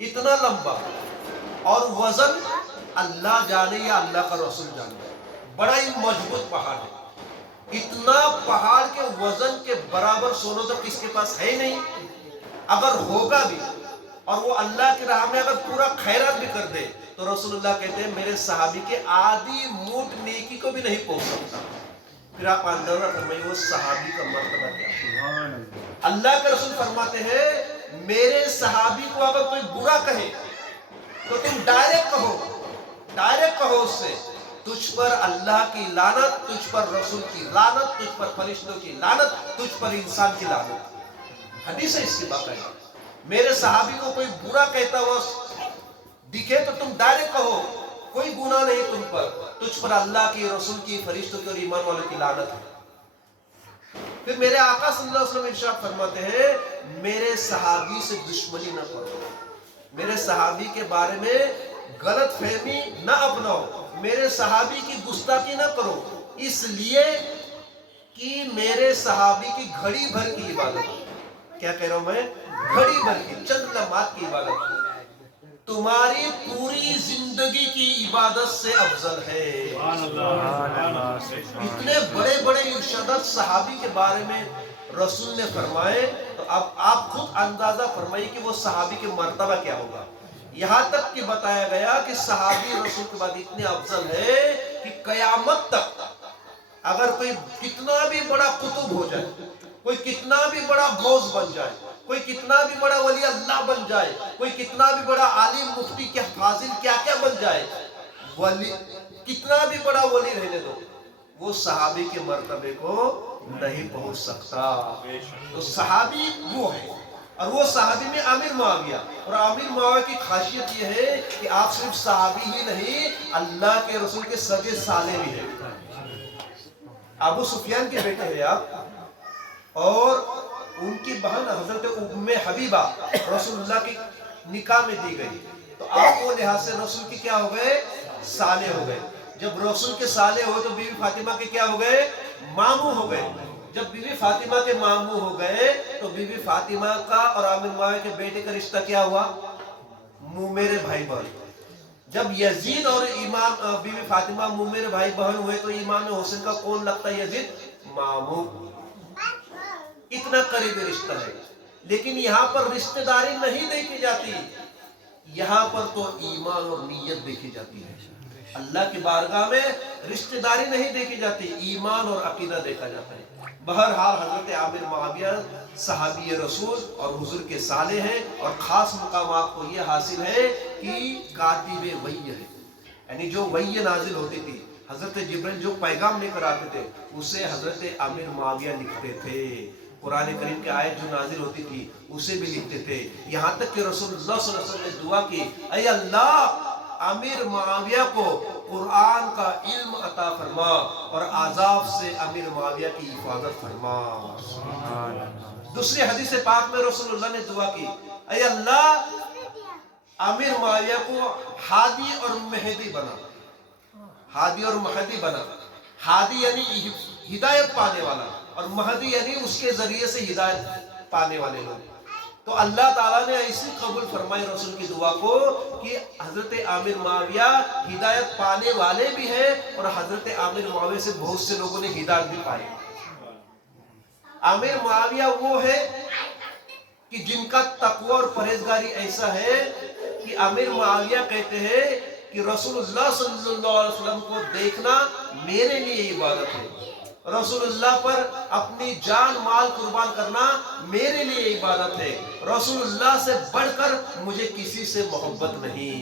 اتنا لمبا، اور وزن اللہ جانے یا اللہ کا رسول جانے، بڑا ہی مضبوط پہاڑ ہے۔ اتنا پہاڑ کے وزن کے برابر سونا تو کس کے پاس ہے ہی نہیں۔ اگر ہوگا بھی اور وہ اللہ کی راہ میں اگر پورا خیرات بھی کر دے تو رسول اللہ کہتے ہیں میرے صحابی کے آدھی موٹ نیکی کو بھی نہیں پہنچ سکتا۔ پھر آپ اندازہ فرمائیے وہ صحابی کا مرتبہ کیا ہے۔ اللہ کے رسول فرماتے ہیں میرے صحابی کو اگر کوئی برا کہے تو تم ڈائریکٹ کہو اس سے، تجھ پر اللہ کی لعنت، تجھ پر رسول کی لعنت، تجھ پر فرشتوں کی لعنت، تجھ پر انسان کی لعنت۔ حدیث ہے اس کی باقاعدہ۔ میرے صحابی کو کوئی برا کہتا ہوا دکھے تو تم ڈائریکٹ کہو کوئی گناہ نہیں تم پر، تجھ پر اللہ کی، رسول کی، فرشتوں کی اور ایمان والوں کی لعنت ہے۔ پھر میرے آقا صلی اللہ علیہ وسلم ارشاد فرماتے ہیں میرے صحابی سے دشمنی نہ کرو، میرے صحابی کے بارے میں غلط فہمی نہ اپناؤ، میرے صحابی کی گستاخی نہ کرو، اس لیے کہ میرے صحابی کی گھڑی بھر کی عبادت، کیا کہہ رہا ہوں میں، گھڑی بھر کی، چند لمحات کی عبادت تمہاری پوری زندگی کی عبادت سے افضل ہے۔ اتنے بڑے بڑے ارشادات صحابی کے بارے میں رسول نے فرمائے، تو اب آپ خود اندازہ فرمائیے کہ وہ صحابی کے مرتبہ کیا ہوگا۔ یہاں تک کہ بتایا گیا کہ صحابی رسول کے بعد اتنے افضل ہے کہ قیامت تک اگر کوئی کتنا بھی بڑا قطب ہو جائے، کوئی کتنا بھی بڑا غوث بن جائے، کوئی کتنا بھی بڑا ولی اللہ بن جائے، کوئی کتنا بھی بڑا عالم مفتی کیا فاضل کیا بن جائے، ولی کتنا بھی بڑا ولی رہنے دو، وہ صحابی کے مرتبے کو نہیں پہنچ سکتا۔ تو صحابی وہ ہے، اور وہ صحابی میں عامر معاویہ، اور عامر معاویہ کی خاصیت یہ ہے کہ آپ صرف صحابی ہی نہیں، اللہ کے رسول کے سگے سالے بھی ہیں۔ ابو سفیان کے بیٹے ہیں آپ، اور ان کی بہن حضرت ام حبیبہ رسول اللہ کی نکاح میں دی گئی، تو آپ وہ لحاظ سے رسول کی کیا ہو گئے، سالے ہو گئے۔ جب رسول کے سالے ہوئے تو بی بی فاطمہ کے کیا ہو گئے، ماموں ہو گئے۔ جب بی بی فاطمہ کے ماموں ہو گئے تو بی بی فاطمہ کا اور عامر معاویہ کے بیٹے کا رشتہ کیا ہوا، مومیرے بھائی بہن۔ جب یزید اور امام بی بی فاطمہ مومیرے بھائی بہن ہوئے تو امام حسین کا کون لگتا ہے، یزید ماموں۔ اتنا قریبی رشتہ ہے، لیکن یہاں پر رشتہ داری نہیں دیکھی جاتی، یہاں پر تو ایمان اور نیت دیکھی جاتی ہے۔ اللہ کی بارگاہ میں رشتہ داری نہیں دیکھی جاتی، ایمان اور عقیدہ دیکھا جاتا ہے۔ بہرحال حضرت عامر معاویہ صحابی رسول اور حضور کے سالے ہیں، اور خاص مقامات کو یہ حاصل ہے کہ کاتب وحی ہے، یعنی جو وحی نازل ہوتی تھی، حضرت جبرائیل جو پیغام لے کر آتے تھے اسے حضرت عامر معاویہ لکھتے تھے، قرآن کریم کی آیت جو نازل ہوتی تھی اسے بھی لکھتے تھے، یہاں تک کہ رسول اللہ صلی اللہ علیہ وسلم نے دعا کی اے اللہ عامر معاویہ کو قرآن کا علم عطا فرما اور عذاب سے عامر معاویہ کی حفاظت فرما۔ دوسری حدیث پاک میں رسول اللہ نے دعا کی اے اللہ عامر معاویہ کو ہادی اور مہدی بنا، ہادی اور مہدی بنا۔ ہادی یعنی ہدایت پانے والا، اور مہدی یعنی اس کے ذریعے سے ہدایت پانے والے لوگ۔ تو اللہ تعالیٰ نے ایسی قبول فرمائی رسول کی دعا کو کہ حضرت عامر معاویہ ہدایت پانے والے بھی ہیں، اور حضرت عامر معاویہ سے بہت سے لوگوں نے ہدایت بھی پائی۔ عامر معاویہ وہ ہے کہ جن کا تقوی اور پرہیزگاری ایسا ہے کہ عامر معاویہ کہتے ہیں کہ رسول اللہ صلی اللہ علیہ وسلم کو دیکھنا میرے لیے عبادت ہے، رسول اللہ پر اپنی جان مال قربان کرنا میرے لیے عبادت ہے، رسول اللہ سے بڑھ کر مجھے کسی سے محبت نہیں۔